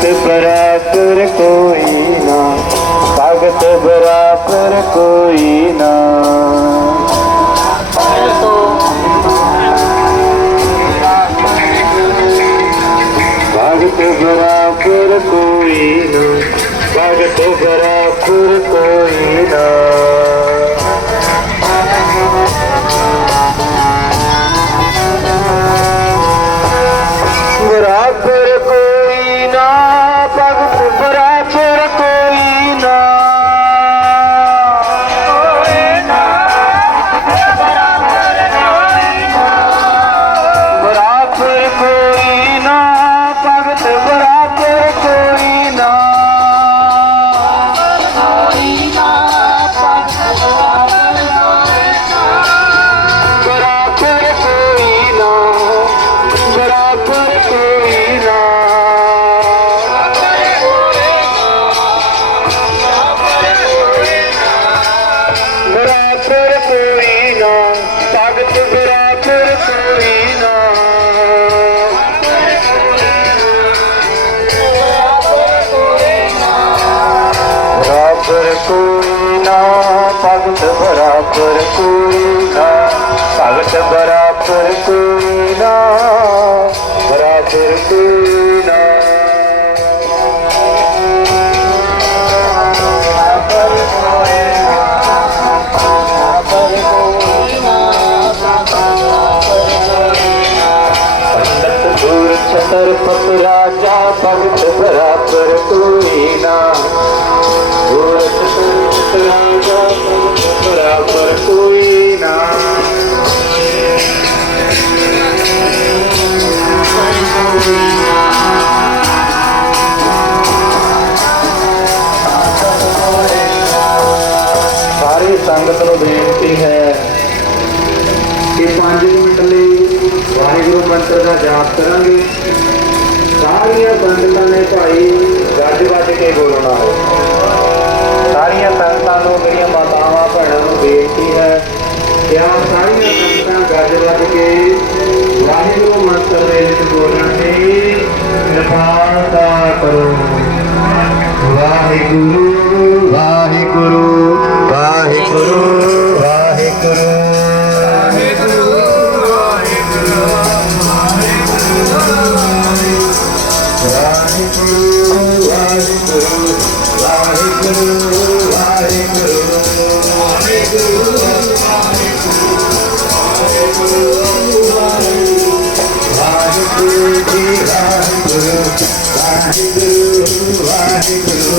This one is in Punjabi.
ਭਗਤ ਬਰਾਬਰ ਕੋਈ ਨਾ, ਭਗਤ ਬਰਾਬਰ ਕੋਈ ਨਾ। ਭਗਤ ਬਰਾਬਰ ਕੋਈ ਨਾ, ਭਗਤ ਬਰਾਬਰ ਕੋਈ ਨਾ। ਬਰਾਬਰ ਕੋਈ ਨਾ। ਬਰਾਬਰ ਕੋਈ ਨਾ। ਭਗਤ ਬਰਾਬਰ ਕੋਈ ਨਾ। ਬਰਾਬਰ ਕੋਈ ਨਾ। ਭਗਤ ਬਰਾਬਰ ਕੋਈ ਨਾ। ਭਗਤ ਬਰਾਬਰ ਕੋਈ ਨਾ। छतर पत राजा भक्त बराबर तू ਸੰਗਤ ਨੂੰ ਬੇਨਤੀ ਹੈ ਕਿ 5 ਮਿੰਟ ਲਈ ਵਾਹਿਗੁਰੂ ਮੰਤਰ ਦਾ ਜਾਪ ਕਰਾਂਗੇ। ਸਾਰੀਆਂ ਸੰਗਤਾਂ ਨੇ ਭਾਈ ਗੱਜ ਵੱਜ ਕੇ ਬੋਲਣਾ ਹੈ। ਸਾਰੀਆਂ ਸੰਗਤਾਂ ਨੂੰ, ਮੇਰੀਆਂ ਮਾਤਾਵਾਂ, ਭੈਣਾਂ ਨੂੰ ਬੇਨਤੀ ਹੈ ਕਿ ਆਪ ਸਾਰੀਆਂ ਸੰਗਤਾਂ ਗੱਜ ਵੱਜ ਕੇ ਵਾਹਿਗੁਰੂ ਮੰਤਰ ਦੇ ਵਿੱਚ ਬੋਲਣ ਦੀ ਕਿਰਪਾਲਤਾ ਕਰੋ। ਵਾਹਿਗੁਰੂ